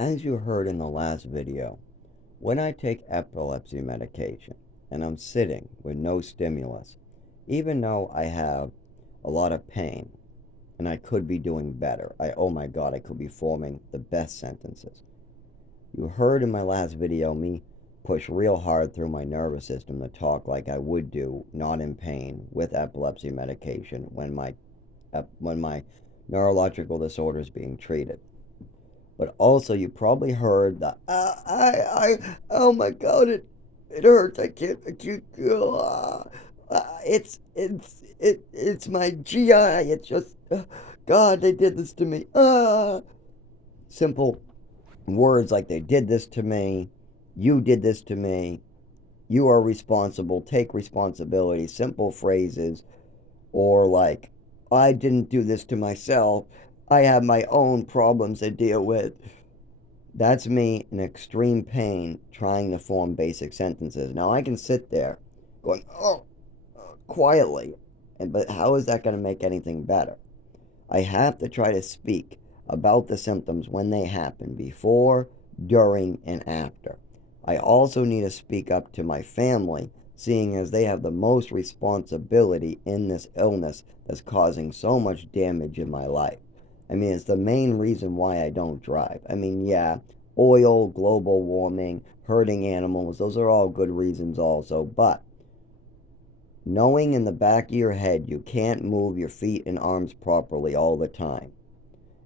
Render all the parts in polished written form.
As you heard in the last video, when I take epilepsy medication and I'm sitting with no stimulus, even though I have a lot of pain and I could be doing better, oh my God, I could be forming the best sentences. You heard in my last video me push real hard through my nervous system to talk like I would do, not in pain, with epilepsy medication when my neurological disorder is being treated. But also, you probably heard the oh my God, it hurts. It's my GI. It's just, God, they did this to me. Simple words like they did this to me, you did this to me, you are responsible, take responsibility. Simple phrases, or like, I didn't do this to myself. I have my own problems to deal with. That's me in extreme pain trying to form basic sentences. Now I can sit there going, oh, quietly, but how is that going to make anything better? I have to try to speak about the symptoms when they happen, before, during, and after. I also need to speak up to my family, seeing as they have the most responsibility in this illness that's causing so much damage in my life. I mean, it's the main reason why I don't drive. I mean, yeah, oil, global warming, hurting animals, those are all good reasons also, but knowing in the back of your head you can't move your feet and arms properly all the time,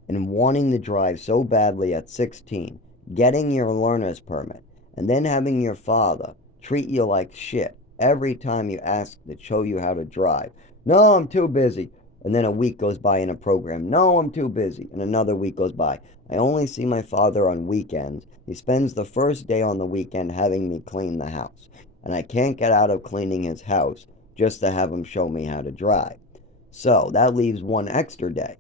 and wanting to drive so badly at 16, getting your learner's permit, and then having your father treat you like shit every time you ask to show you how to drive. No, I'm too busy. And then a week goes by in a program. No, I'm too busy. And another week goes by. I only see my father on weekends. He spends the first day on the weekend having me clean the house. And I can't get out of cleaning his house just to have him show me how to drive. So that leaves one extra day.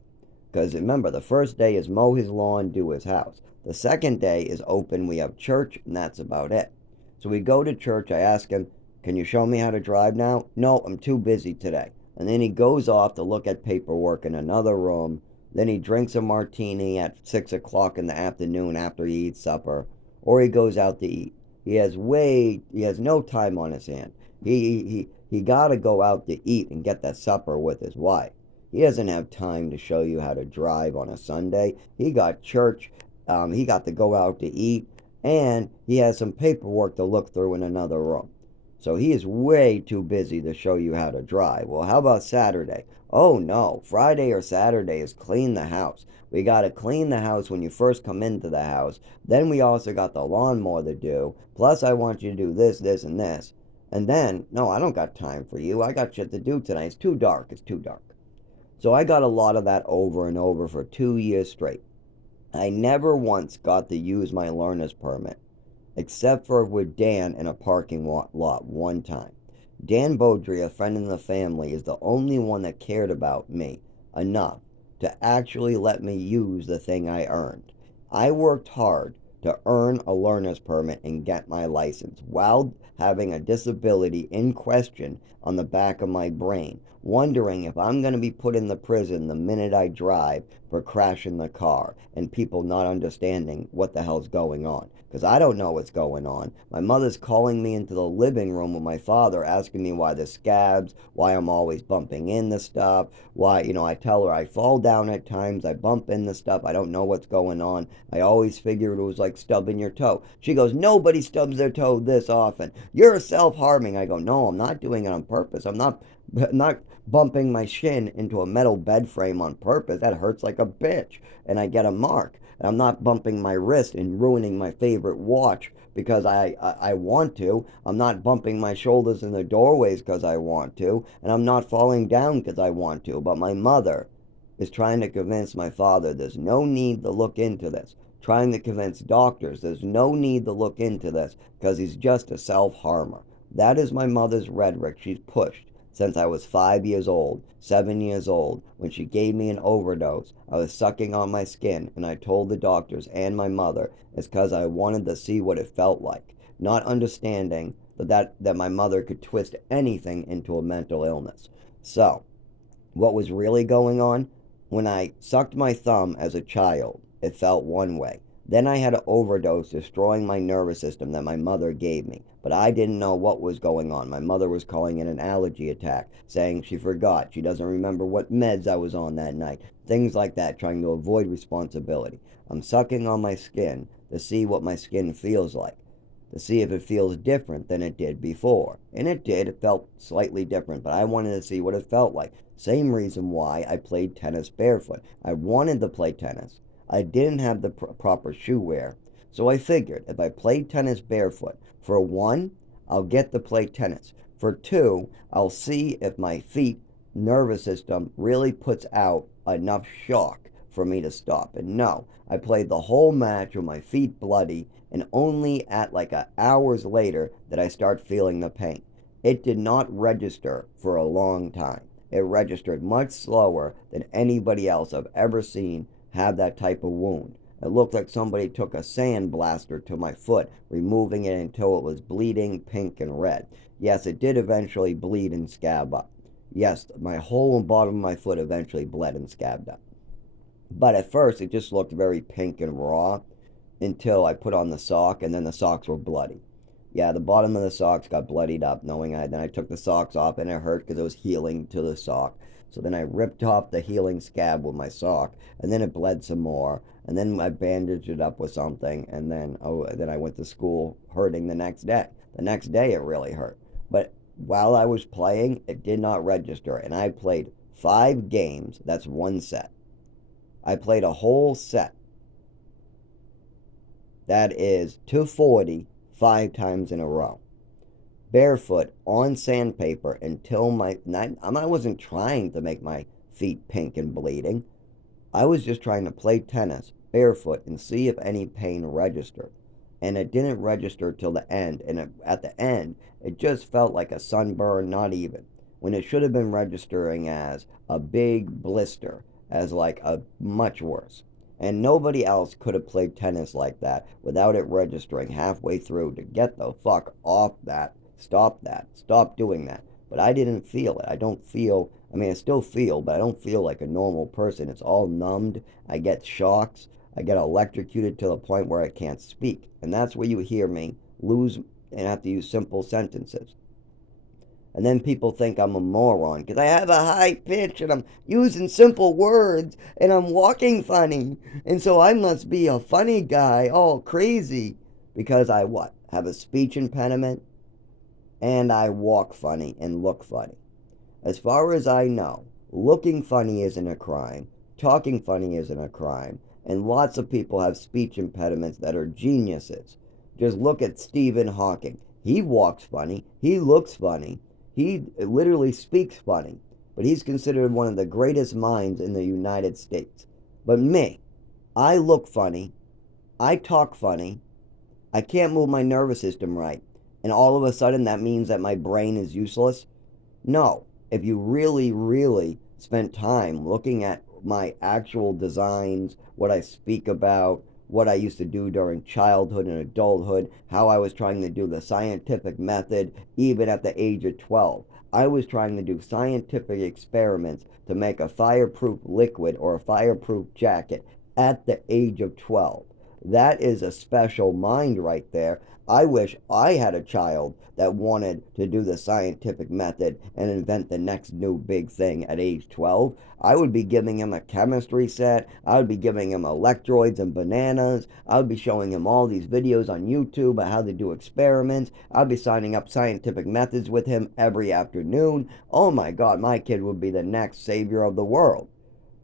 Because remember, the first day is mow his lawn, do his house. The second day is open, we have church, and that's about it. So we go to church, I ask him, can you show me how to drive now? No, I'm too busy today. And then he goes off to look at paperwork in another room. Then he drinks a martini at 6 o'clock in the afternoon after he eats supper. Or he goes out to eat. He has no time on his hand. He gotta go out to eat and get that supper with his wife. He doesn't have time to show you how to drive on a Sunday. He got church. He got to go out to eat, and he has some paperwork to look through in another room. So he is way too busy to show you how to drive. Well, how about Saturday? Oh no, Friday or Saturday is clean the house. We got to clean the house when you first come into the house. Then we also got the lawnmower to do. Plus, I want you to do this, this, and this. And then, no, I don't got time for you. I got shit to do tonight. It's too dark. It's too dark. So I got a lot of that over and over for 2 years straight. I never once got to use my learner's permit, except for with Dan in a parking lot one time. Dan Beaudry, a friend in the family, is the only one that cared about me enough to actually let me use the thing I earned. I worked hard to earn a learner's permit and get my license while having a disability in question on the back of my brain, wondering if I'm going to be put in the prison the minute I drive for crashing the car and people not understanding what the hell's going on. Because I don't know what's going on. My mother's calling me into the living room with my father, asking me why the scabs, why I'm always bumping into stuff, why, I tell her I fall down at times, I bump into stuff, I don't know what's going on. I always figured it was like stubbing your toe. She goes, nobody stubs their toe this often. You're self-harming. I go, no, I'm not doing it on purpose. I'm not bumping my shin into a metal bed frame on purpose. That hurts like a bitch. And I get a mark. And I'm not bumping my wrist and ruining my favorite watch because I want to. I'm not bumping my shoulders in the doorways because I want to. And I'm not falling down because I want to. But my mother is trying to convince my father there's no need to look into this. Trying to convince doctors there's no need to look into this because he's just a self-harmer. That is my mother's rhetoric she's pushed since I was 5 years old, 7 years old. When she gave me an overdose, I was sucking on my skin, and I told the doctors and my mother it's because I wanted to see what it felt like, not understanding that my mother could twist anything into a mental illness. So, what was really going on? When I sucked my thumb as a child, it felt one way. Then I had an overdose, destroying my nervous system that my mother gave me. But I didn't know what was going on. My mother was calling it an allergy attack, saying she forgot. She doesn't remember what meds I was on that night. Things like that, trying to avoid responsibility. I'm sucking on my skin to see what my skin feels like, to see if it feels different than it did before. And it did. It felt slightly different, but I wanted to see what it felt like. Same reason why I played tennis barefoot. I wanted to play tennis. I didn't have the proper shoe wear. So I figured if I played tennis barefoot, for one, I'll get to play tennis. For two, I'll see if my feet nervous system really puts out enough shock for me to stop. And no, I played the whole match with my feet bloody, and only at like hours later did I start feeling the pain. It did not register for a long time. It registered much slower than anybody else I've ever seen have that type of wound. It looked like somebody took a sand blaster to my foot, removing it until it was bleeding pink and red. Yes, it did eventually bleed and scab up. Yes, my whole bottom of my foot eventually bled and scabbed up. But at first, it just looked very pink and raw until I put on the sock, and then the socks were bloody. Yeah, the bottom of the socks got bloodied up, knowing then I took the socks off, and it hurt because it was healing to the sock. So then I ripped off the healing scab with my sock, and then it bled some more, and then I bandaged it up with something, and then I went to school hurting the next day. The next day it really hurt. But while I was playing, it did not register, and I played 5 games. That's one set. I played a whole set. That is 240 5 times in a row. Barefoot on sandpaper until I wasn't trying to make my feet pink and bleeding. I was just trying to play tennis barefoot and see if any pain registered. And it didn't register till the end. And at the end, it just felt like a sunburn, not even. When it should have been registering as a big blister, as like a much worse. And nobody else could have played tennis like that without it registering halfway through to get the fuck off that. Stop doing that. But I didn't feel it. I don't feel, I mean, I still feel, but I don't feel like a normal person. It's all numbed. I get shocks. I get electrocuted to the point where I can't speak. And that's where you hear me lose and have to use simple sentences. And then people think I'm a moron because I have a high pitch and I'm using simple words and I'm walking funny. And so I must be a funny guy, all crazy, because I what? Have a speech impediment and I walk funny and look funny. As far as I know, looking funny isn't a crime, talking funny isn't a crime, and lots of people have speech impediments that are geniuses. Just look at Stephen Hawking. He walks funny, he looks funny, he literally speaks funny, but he's considered one of the greatest minds in the United States. But me, I look funny, I talk funny, I can't move my nervous system right, and all of a sudden that means that my brain is useless? No. If you really, really spent time looking at my actual designs, what I speak about, what I used to do during childhood and adulthood, how I was trying to do the scientific method even at the age of 12. I was trying to do scientific experiments to make a fireproof liquid or a fireproof jacket at the age of 12. That is a special mind right there. I wish I had a child that wanted to do the scientific method and invent the next new big thing at age 12. I would be giving him a chemistry set. I would be giving him electrodes and bananas. I would be showing him all these videos on YouTube about how to do experiments. I'd be signing up scientific methods with him every afternoon. Oh my God, my kid would be the next savior of the world.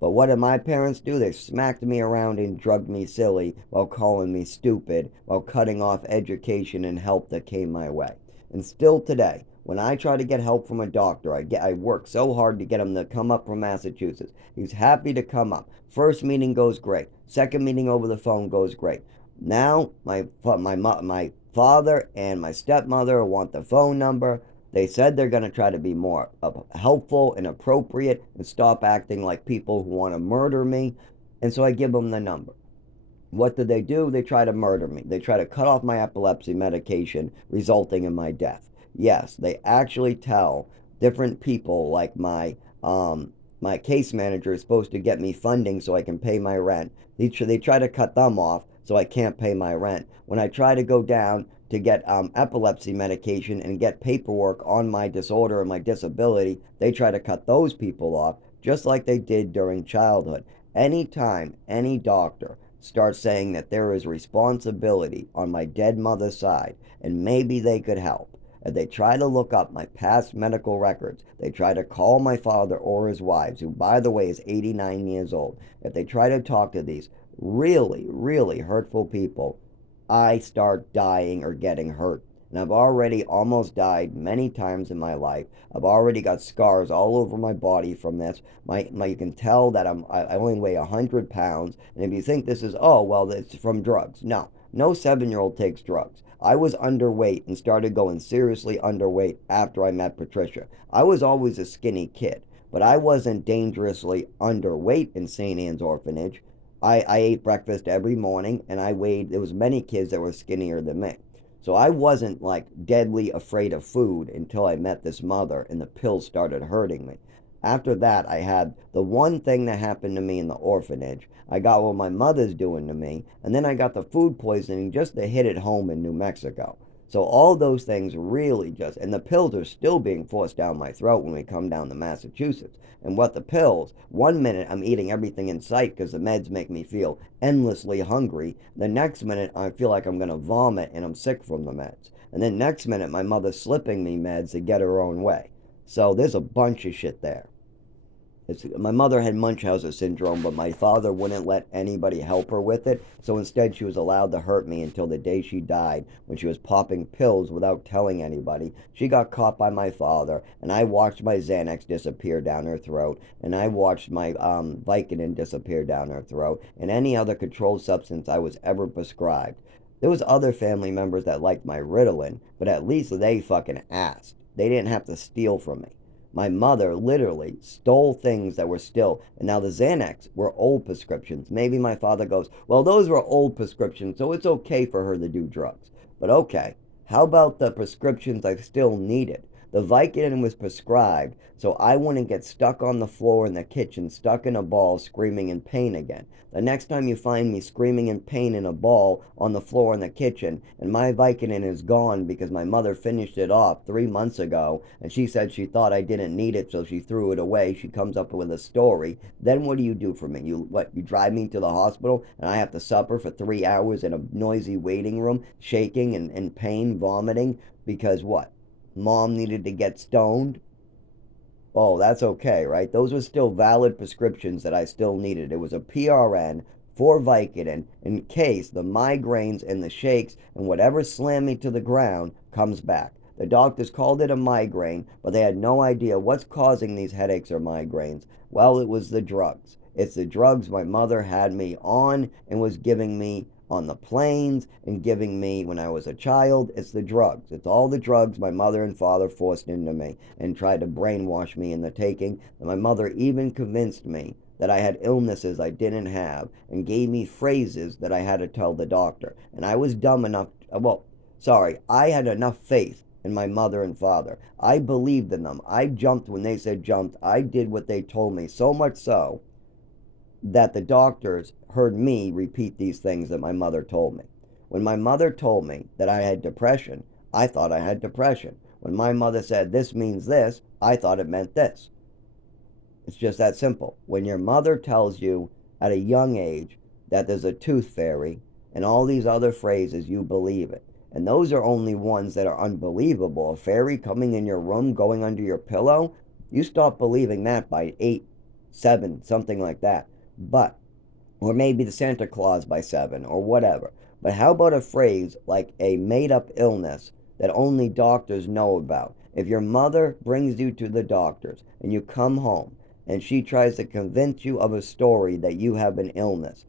But what did my parents do? They smacked me around and drugged me silly while calling me stupid, while cutting off education and help that came my way. And still today, when I try to get help from a doctor, I work so hard to get him to come up from Massachusetts. He's happy to come up. First meeting goes great. Second meeting over the phone goes great. Now my father and my stepmother want the phone number. They said they're going to try to be more helpful and appropriate and stop acting like people who want to murder me. And so I give them the number. What do? They try to murder me. They try to cut off my epilepsy medication, resulting in my death. Yes, they actually tell different people, like my my case manager is supposed to get me funding so I can pay my rent. They try to cut them off so I can't pay my rent. When I try to go down to get epilepsy medication and get paperwork on my disorder and my disability, they try to cut those people off, just like they did during childhood. Anytime any doctor starts saying that there is responsibility on my dead mother's side and maybe they could help, and they try to look up my past medical records, they try to call my father or his wives, who by the way is 89 years old, if they try to talk to these really, really hurtful people, I start dying or getting hurt. And I've already almost died many times in my life. I've already got scars all over my body from this. You can tell that I only weigh 100 pounds. And if you think this is, oh, well, it's from drugs. No, no 7-year-old takes drugs. I was underweight and started going seriously underweight after I met Patricia. I was always a skinny kid, but I wasn't dangerously underweight in St. Anne's Orphanage. I ate breakfast every morning and there was many kids that were skinnier than me. So I wasn't like deadly afraid of food until I met this mother and the pills started hurting me. After that, I had the one thing that happened to me in the orphanage. I got what my mother's doing to me, and then I got the food poisoning just to hit it home in New Mexico. So all those things really and the pills are still being forced down my throat when we come down to Massachusetts. And what the pills, one minute I'm eating everything in sight because the meds make me feel endlessly hungry. The next minute I feel like I'm going to vomit and I'm sick from the meds. And then next minute my mother's slipping me meds to get her own way. So there's a bunch of shit there. My mother had Munchausen syndrome, but my father wouldn't let anybody help her with it, so instead she was allowed to hurt me until the day she died, when she was popping pills without telling anybody. She got caught by my father, and I watched my Xanax disappear down her throat, and I watched my Vicodin disappear down her throat, and any other controlled substance I was ever prescribed. There was other family members that liked my Ritalin, but at least they fucking asked. They didn't have to steal from me. My mother literally stole things that were still, and now the Xanax were old prescriptions. Maybe my father goes, well, those were old prescriptions, so it's okay for her to do drugs. But okay, how about the prescriptions I still needed? The Vicodin was prescribed so I wouldn't get stuck on the floor in the kitchen, stuck in a ball, screaming in pain again. The next time you find me screaming in pain in a ball on the floor in the kitchen, and my Vicodin is gone because my mother finished it off 3 months ago, and she said she thought I didn't need it, so she threw it away. She comes up with a story. Then what do you do for me? You drive me to the hospital, and I have to suffer for 3 hours in a noisy waiting room, shaking and in pain, vomiting, because what? Mom needed to get stoned? Oh, that's okay, right? Those were still valid prescriptions that I still needed. It was a PRN for Vicodin in case the migraines and the shakes and whatever slammed me to the ground comes back. The doctors called it a migraine, but they had no idea what's causing these headaches or migraines. Well, it was the drugs. It's the drugs my mother had me on and was giving me on the planes and giving me when I was a child. It's the drugs. It's all the drugs my mother and father forced into me and tried to brainwash me into taking. And my mother even convinced me that I had illnesses I didn't have and gave me phrases that I had to tell the doctor. And I was dumb enough, I had enough faith in my mother and father. I believed in them. I jumped when they said jumped. I did what they told me, so much so that the doctors heard me repeat these things that my mother told me. When my mother told me that I had depression, I thought I had depression. When my mother said this means this, I thought it meant this. It's just that simple. When your mother tells you at a young age that there's a tooth fairy and all these other phrases, you believe it. And those are only ones that are unbelievable. A fairy coming in your room, going under your pillow, you stop believing that by 8, 7, something like that. But, or maybe the Santa Claus by 7, or whatever. But how about a phrase like a made-up illness that only doctors know about? If your mother brings you to the doctors and you come home and she tries to convince you of a story that you have an illness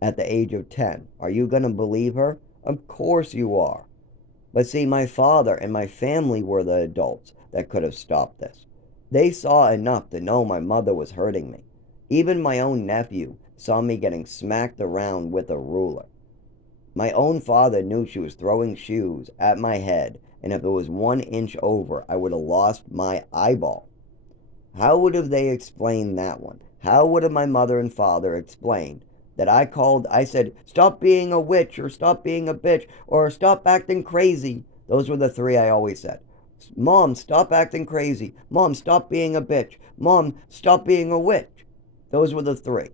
at the age of 10, are you going to believe her? Of course you are. But see, my father and my family were the adults that could have stopped this. They saw enough to know my mother was hurting me. Even my own nephew saw me getting smacked around with a ruler. My own father knew she was throwing shoes at my head, and if it was 1 inch over, I would have lost my eyeball. How would have they explained that one? How would have my mother and father explained that I said, stop being a witch, or stop being a bitch, or stop acting crazy? Those were the three I always said. Mom, stop acting crazy. Mom, stop being a bitch. Mom, stop being a witch. Those were the three.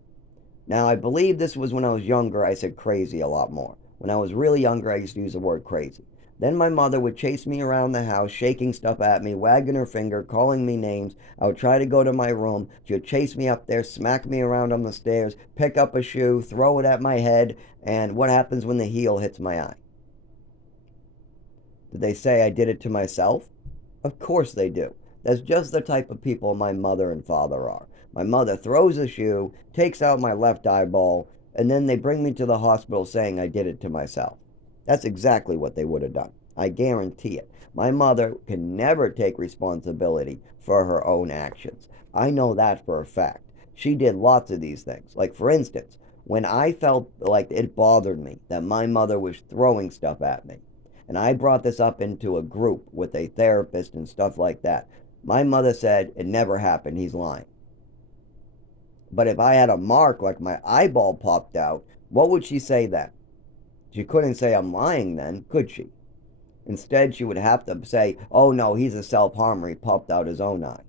Now, I believe this was when I was younger, I said crazy a lot more. When I was really younger, I used to use the word crazy. Then my mother would chase me around the house, shaking stuff at me, wagging her finger, calling me names. I would try to go to my room. She would chase me up there, smack me around on the stairs, pick up a shoe, throw it at my head, and what happens when the heel hits my eye? Did they say I did it to myself? Of course they do. That's just the type of people my mother and father are. My mother throws a shoe, takes out my left eyeball, and then they bring me to the hospital saying I did it to myself. That's exactly what they would have done. I guarantee it. My mother can never take responsibility for her own actions. I know that for a fact. She did lots of these things. Like, for instance, when I felt like it bothered me that my mother was throwing stuff at me, and I brought this up into a group with a therapist and stuff like that. My mother said it never happened. He's lying. But if I had a mark like my eyeball popped out, what would she say then? She couldn't say I'm lying then, could she? Instead, she would have to say, oh no, he's a self-harmer. He popped out his own eye.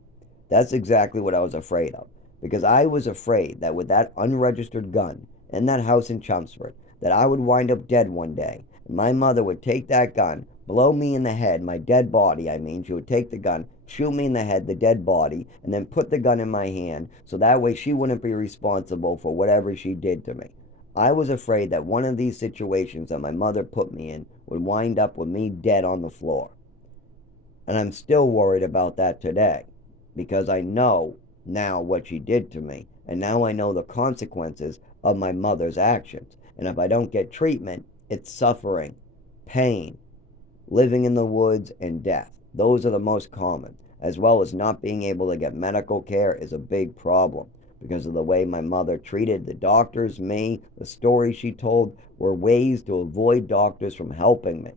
That's exactly what I was afraid of. Because I was afraid that with that unregistered gun in that house in Chelmsford, that I would wind up dead one day. And my mother would take that gun, blow me in the head, my dead body, I mean. She would take the gun, shoot me in the head, the dead body, and then put the gun in my hand, so that way she wouldn't be responsible for whatever she did to me. I was afraid that one of these situations that my mother put me in would wind up with me dead on the floor. And I'm still worried about that today, because I know now what she did to me, and now I know the consequences of my mother's actions. And if I don't get treatment, it's suffering, pain, living in the woods, and death. Those are the most common, as well as not being able to get medical care is a big problem because of the way my mother treated the doctors, me, the stories she told were ways to avoid doctors from helping me.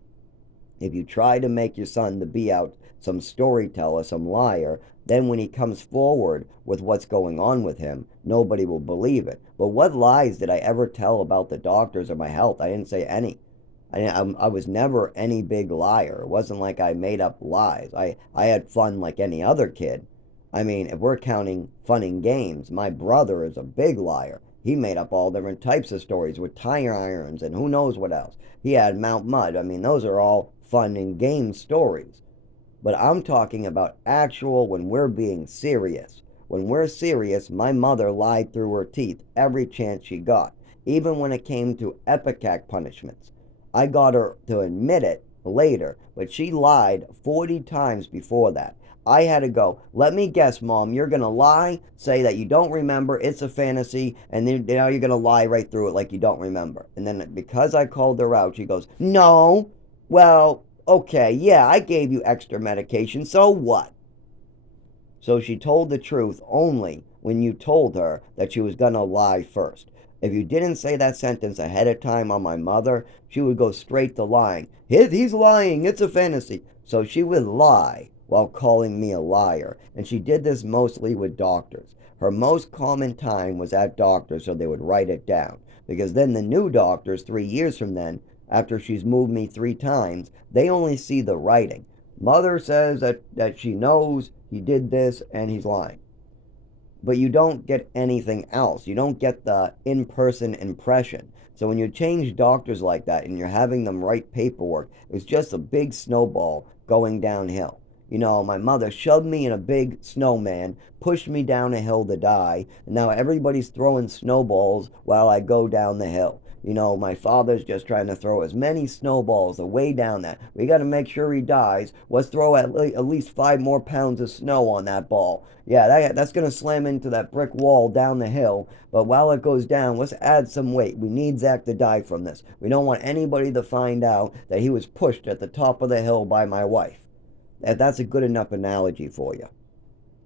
If you try to make your son to be out some storyteller, some liar, then when he comes forward with what's going on with him, nobody will believe it. But what lies did I ever tell about the doctors or my health? I didn't say any. I was never any big liar. It wasn't like I made up lies. I had fun like any other kid. I mean, if we're counting fun and games, my brother is a big liar. He made up all different types of stories with tire irons and who knows what else. He had Mount Mud. I mean, those are all fun and game stories. But I'm talking about actual when we're being serious. When we're serious, my mother lied through her teeth every chance she got, even when it came to Epicac punishments. I got her to admit it later, but she lied 40 times before that. I had to go, let me guess, Mom, you're going to lie, say that you don't remember, it's a fantasy, and then now you're going to lie right through it like you don't remember. And then because I called her out, she goes, no, well, okay, yeah, I gave you extra medication, so what? So she told the truth only when you told her that she was going to lie first. If you didn't say that sentence ahead of time on my mother, she would go straight to lying. He's lying, it's a fantasy. So she would lie while calling me a liar. And she did this mostly with doctors. Her most common time was at doctors, so they would write it down. Because then the new doctors, 3 years from then, after she's moved me 3 times, they only see the writing. Mother says that she knows he did this and he's lying. But you don't get anything else. You don't get the in-person impression. So when you change doctors like that and you're having them write paperwork, it's just a big snowball going downhill. You know, my mother shoved me in a big snowman, pushed me down a hill to die, and now everybody's throwing snowballs while I go down the hill. You know, my father's just trying to throw as many snowballs away down that. We got to make sure he dies. Let's throw at least 5 more pounds of snow on that ball. Yeah, that's going to slam into that brick wall down the hill. But while it goes down, let's add some weight. We need Zach to die from this. We don't want anybody to find out that he was pushed at the top of the hill by my wife. That's a good enough analogy for you.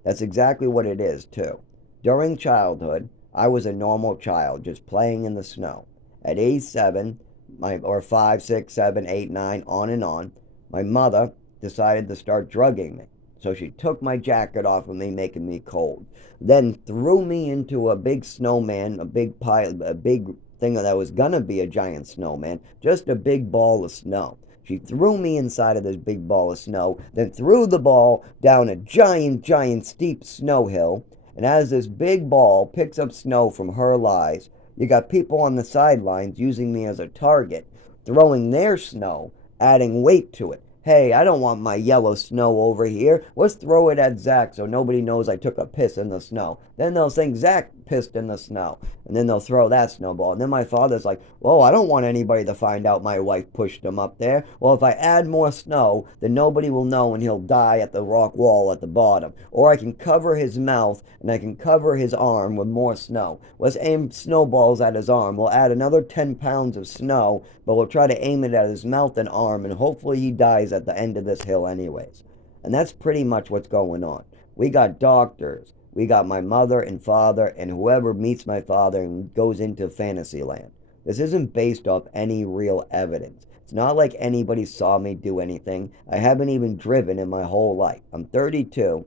That's exactly what it is, too. During childhood, I was a normal child, just playing in the snow. At age 7, or 5, 6, 7, 8, 9, on and on, my mother decided to start drugging me. So she took my jacket off of me, making me cold. Then threw me into a big snowman, a big pile, a big thing that was gonna be a giant snowman, just a big ball of snow. She threw me inside of this big ball of snow, then threw the ball down a giant, steep snow hill. And as this big ball picks up snow from her lies, you got people on the sidelines using me as a target, throwing their snow, adding weight to it. Hey, I don't want my yellow snow over here. Let's throw it at Zach so nobody knows I took a piss in the snow. Then they'll think Zach pissed in the snow. And then they'll throw that snowball. And then my father's like, well, I don't want anybody to find out my wife pushed him up there. Well, if I add more snow, then nobody will know and he'll die at the rock wall at the bottom. Or I can cover his mouth and I can cover his arm with more snow. Let's aim snowballs at his arm. We'll add another 10 pounds of snow, but we'll try to aim it at his mouth and arm, and hopefully he dies at the end of this hill anyways. And that's pretty much what's going on. We got doctors. We got my mother and father and whoever meets my father and goes into Fantasyland. This isn't based off any real evidence. It's not like anybody saw me do anything. I haven't even driven in my whole life. I'm 32.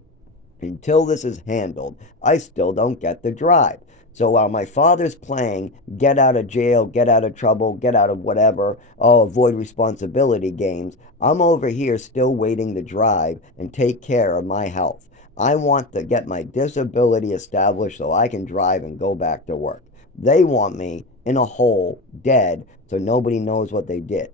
Until this is handled, I still don't get to drive. So while my father's playing get out of jail, get out of trouble, get out of whatever, avoid responsibility games, I'm over here still waiting to drive and take care of my health. I want to get my disability established so I can drive and go back to work. They want me in a hole, dead, so nobody knows what they did.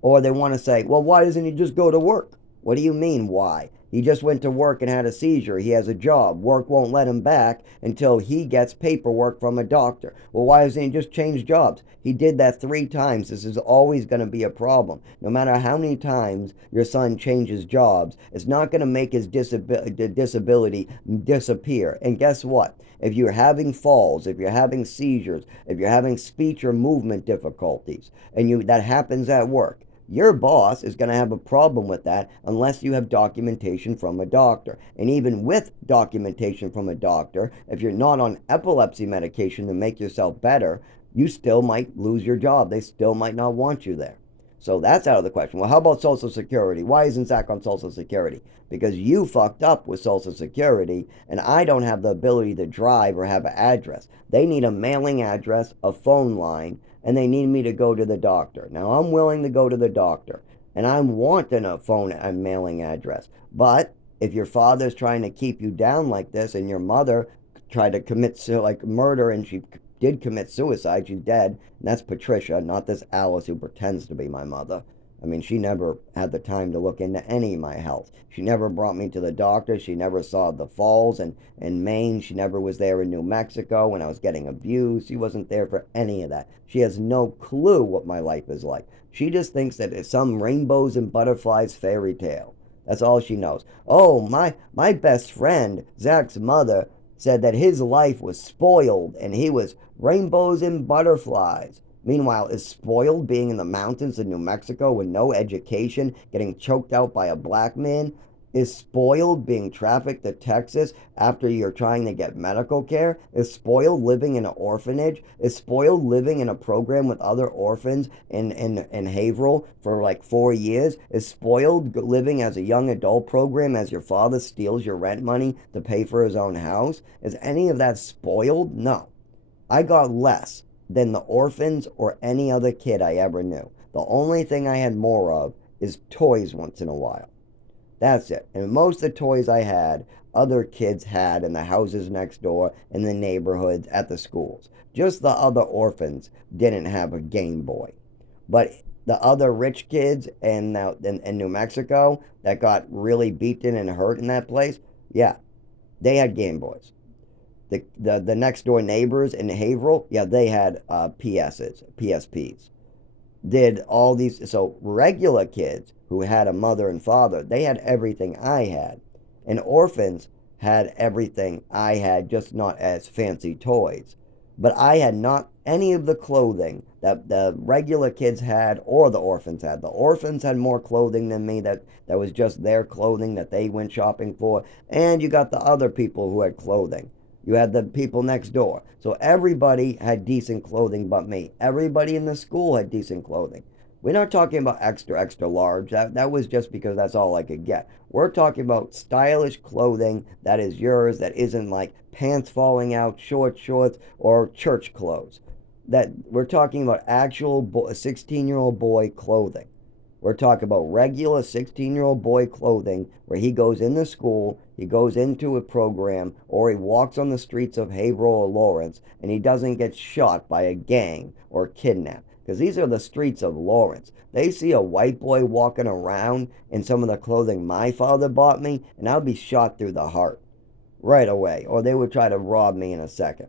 Or they want to say, well, why doesn't he just go to work? What do you mean, why? He just went to work and had a seizure. He has a job. Work won't let him back until he gets paperwork from a doctor. Well, why doesn't he just change jobs? He did that 3 times. This is always going to be a problem. No matter how many times your son changes jobs, it's not going to make his disability disappear. And guess what? If you're having falls, if you're having seizures, if you're having speech or movement difficulties, and that happens at work, your boss is going to have a problem with that unless you have documentation from a doctor. And even with documentation from a doctor, if you're not on epilepsy medication to make yourself better, you still might lose your job. They still might not want you there. So that's out of the question. Well, how about Social Security? Why isn't Zach on Social Security? Because you fucked up with Social Security, and I don't have the ability to drive or have an address. They need a mailing address, a phone line, and they need me to go to the doctor. Now, I'm willing to go to the doctor, and I'm wanting a phone and mailing address. But if your father's trying to keep you down like this, and your mother tried to commit murder, and she did commit suicide, she's dead, and that's Patricia, not this Alice who pretends to be my mother. I mean, she never had the time to look into any of my health. She never brought me to the doctor. She never saw the falls in Maine. She never was there in New Mexico when I was getting abused. She wasn't there for any of that. She has no clue what my life is like. She just thinks that it's some rainbows and butterflies fairy tale. That's all she knows. Oh, my best friend, Zach's mother, said that his life was spoiled and he was rainbows and butterflies. Meanwhile, is spoiled being in the mountains of New Mexico with no education, getting choked out by a black man? Is spoiled being trafficked to Texas after you're trying to get medical care? Is spoiled living in an orphanage? Is spoiled living in a program with other orphans in Haverhill for like 4 years? Is spoiled living as a young adult program as your father steals your rent money to pay for his own house? Is any of that spoiled? No. I got less than the orphans or any other kid I ever knew. The only thing I had more of is toys once in a while. That's it. And most of the toys I had, other kids had in the houses next door, in the neighborhoods, at the schools. Just the other orphans didn't have a Game Boy. But the other rich kids in New Mexico that got really beaten and hurt in that place, yeah, they had Game Boys. The next door neighbors in Haverhill, yeah, they had PSPs. Did all these, so regular kids who had a mother and father, they had everything I had. And orphans had everything I had, just not as fancy toys. But I had not any of the clothing that the regular kids had or the orphans had. The orphans had more clothing than me that was just their clothing that they went shopping for. And you got the other people who had clothing. You had the people next door. So everybody had decent clothing but me. Everybody in the school had decent clothing. We're not talking about extra, extra large. That was just because that's all I could get. We're talking about stylish clothing that is yours, that isn't like pants falling out, short shorts, or church clothes. That we're talking about actual 16-year-old boy clothing. We're talking about regular 16-year-old boy clothing where he goes into school, he goes into a program, or he walks on the streets of Haverhill or Lawrence and he doesn't get shot by a gang or kidnapped. Because these are the streets of Lawrence. They see a white boy walking around in some of the clothing my father bought me, and I'll be shot through the heart right away, or they would try to rob me in a second.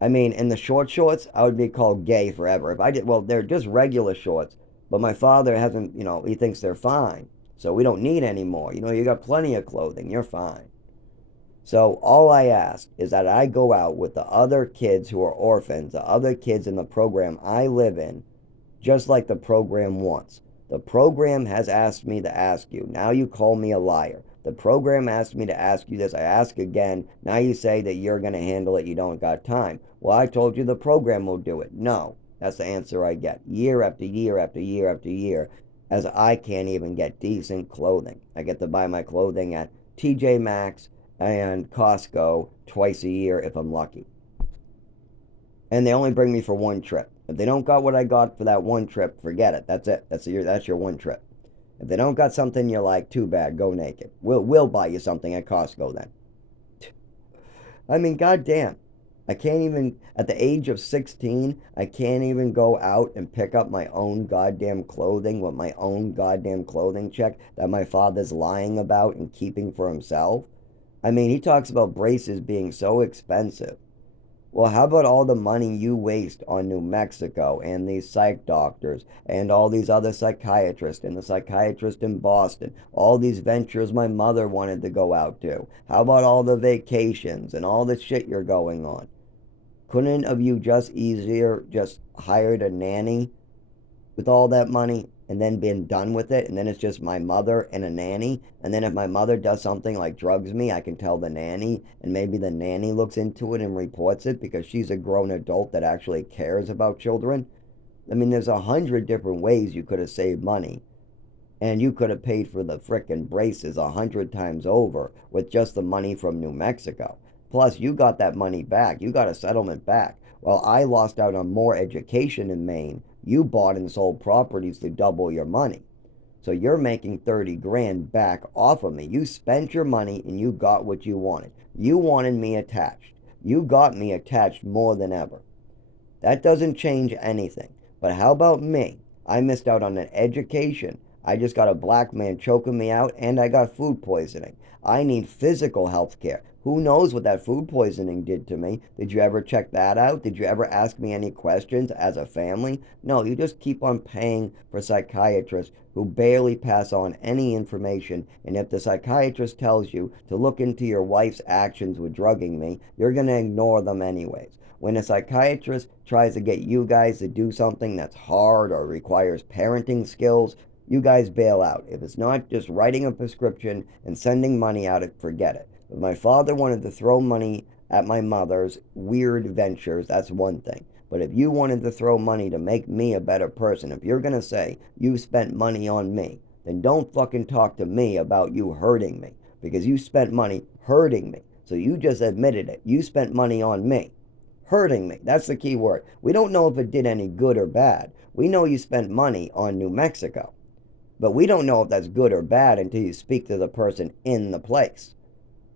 I mean, in the short shorts, I would be called gay forever. If I did, well, they're just regular shorts, but my father hasn't, he thinks they're fine. So we don't need any more. You got plenty of clothing. You're fine. So all I ask is that I go out with the other kids who are orphans, the other kids in the program I live in, just like the program wants. The program has asked me to ask you. Now you call me a liar. The program asked me to ask you this. I ask again. Now you say that you're going to handle it. You don't got time. Well, I told you the program will do it. No. That's the answer I get year after year after year after year, as I can't even get decent clothing. I get to buy my clothing at TJ Maxx and Costco twice a year if I'm lucky. And they only bring me for one trip. If they don't got what I got for that one trip, forget it. That's it. That's your one trip. If they don't got something you like, too bad. Go naked. We'll buy you something at Costco then. I mean, goddamn. I can't even, at the age of 16, I can't even go out and pick up my own goddamn clothing with my own goddamn clothing check that my father's lying about and keeping for himself. I mean, he talks about braces being so expensive. Well, how about all the money you waste on New Mexico and these psych doctors and all these other psychiatrists and the psychiatrist in Boston, all these ventures my mother wanted to go out to? How about all the vacations and all the shit you're going on? Couldn't have you just easier just hired a nanny with all that money and then been done with it, and then it's just my mother and a nanny, and then if my mother does something like drugs me, I can tell the nanny, and maybe the nanny looks into it and reports it because she's a grown adult that actually cares about children. I mean, there's 100 different ways you could have saved money, and you could have paid for the frickin' braces 100 times over with just the money from New Mexico. Plus, you got that money back. You got a settlement back. Well, I lost out on more education in Maine. You bought and sold properties to double your money. So you're making 30 grand back off of me. You spent your money and you got what you wanted. You wanted me attached. You got me attached more than ever. That doesn't change anything. But how about me? I missed out on an education. I just got a black man choking me out and I got food poisoning. I need physical health care. Who knows what that food poisoning did to me? Did you ever check that out? Did you ever ask me any questions as a family? No, you just keep on paying for psychiatrists who barely pass on any information. And if the psychiatrist tells you to look into your wife's actions with drugging me, you're going to ignore them anyways. When a psychiatrist tries to get you guys to do something that's hard or requires parenting skills, you guys bail out. If it's not just writing a prescription and sending money out, forget it. If my father wanted to throw money at my mother's weird ventures, that's one thing. But if you wanted to throw money to make me a better person, if you're going to say you spent money on me, then don't fucking talk to me about you hurting me. Because you spent money hurting me. So you just admitted it. You spent money on me. Hurting me. That's the key word. We don't know if it did any good or bad. We know you spent money on New Mexico. But we don't know if that's good or bad until you speak to the person in the place.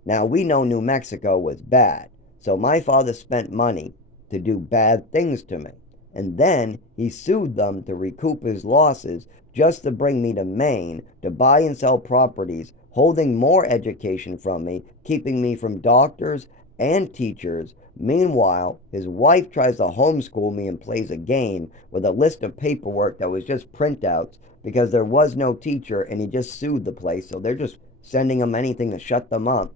Now, we know New Mexico was bad, so my father spent money to do bad things to me. And then he sued them to recoup his losses just to bring me to Maine to buy and sell properties, holding more education from me, keeping me from doctors and teachers. Meanwhile, his wife tries to homeschool me and plays a game with a list of paperwork that was just printouts because there was no teacher and he just sued the place, so they're just sending him anything to shut them up.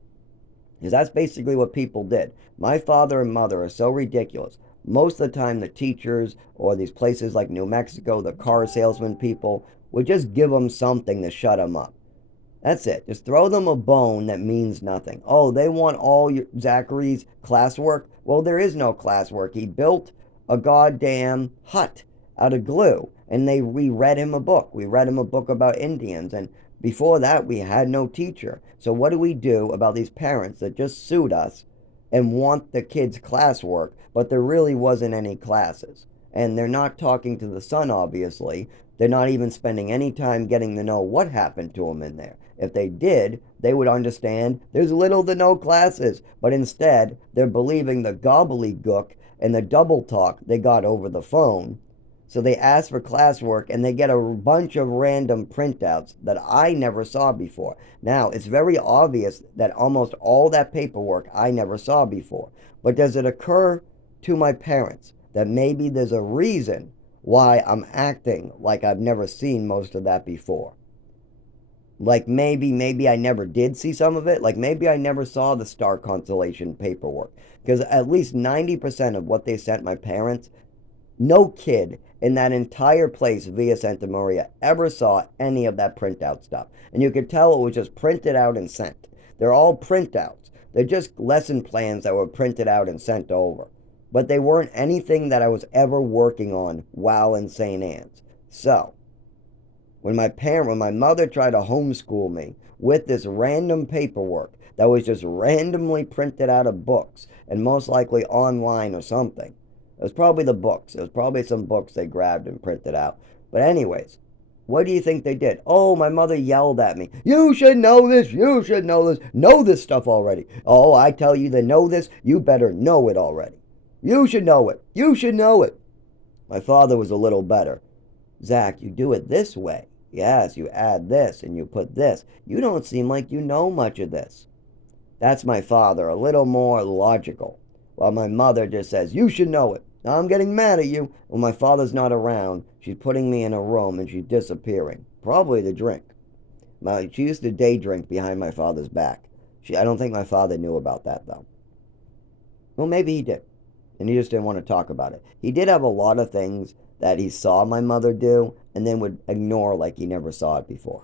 Because that's basically what people did. My father and mother are so ridiculous. Most of the time, the teachers or these places like New Mexico, the car salesman people, would just give them something to shut them up. That's it. Just throw them a bone that means nothing. Oh, they want all Zachary's classwork? Well, there is no classwork. He built a goddamn hut out of glue. And we read him a book. We read him a book about Indians. And before that, we had no teacher. So what do we do about these parents that just sued us and want the kids' classwork, but there really wasn't any classes? And they're not talking to the son, obviously. They're not even spending any time getting to know what happened to him in there. If they did, they would understand there's little to no classes. But instead, they're believing the gobbledygook and the double talk they got over the phone. So they ask for classwork and they get a bunch of random printouts that I never saw before. Now, it's very obvious that almost all that paperwork I never saw before. But does it occur to my parents that maybe there's a reason why I'm acting like I've never seen most of that before? Like maybe I never did see some of it. Like maybe I never saw the star constellation paperwork. Because at least 90% of what they sent my parents, no kid in that entire place via Santa Maria ever saw any of that printout stuff. And you could tell it was just printed out and sent. They're all printouts. They're just lesson plans that were printed out and sent over. But they weren't anything that I was ever working on while in St. Anne's. So, when my mother tried to homeschool me with this random paperwork that was just randomly printed out of books and most likely online or something. It was probably the books. It was probably some books they grabbed and printed out. But anyways, what do you think they did? Oh, my mother yelled at me. You should know this. You should know this. Know this stuff already. Oh, I tell you to know this. You better know it already. You should know it. You should know it. My father was a little better. Zach, you do it this way. Yes, you add this and you put this. You don't seem like you know much of this. That's my father, a little more logical. While my mother just says, you should know it. Now I'm getting mad at you. When my father's not around, she's putting me in a room and she's disappearing. Probably to drink. She used to day drink behind my father's back. I don't think my father knew about that, though. Well, maybe he did. And he just didn't want to talk about it. He did have a lot of things that he saw my mother do and then would ignore like he never saw it before.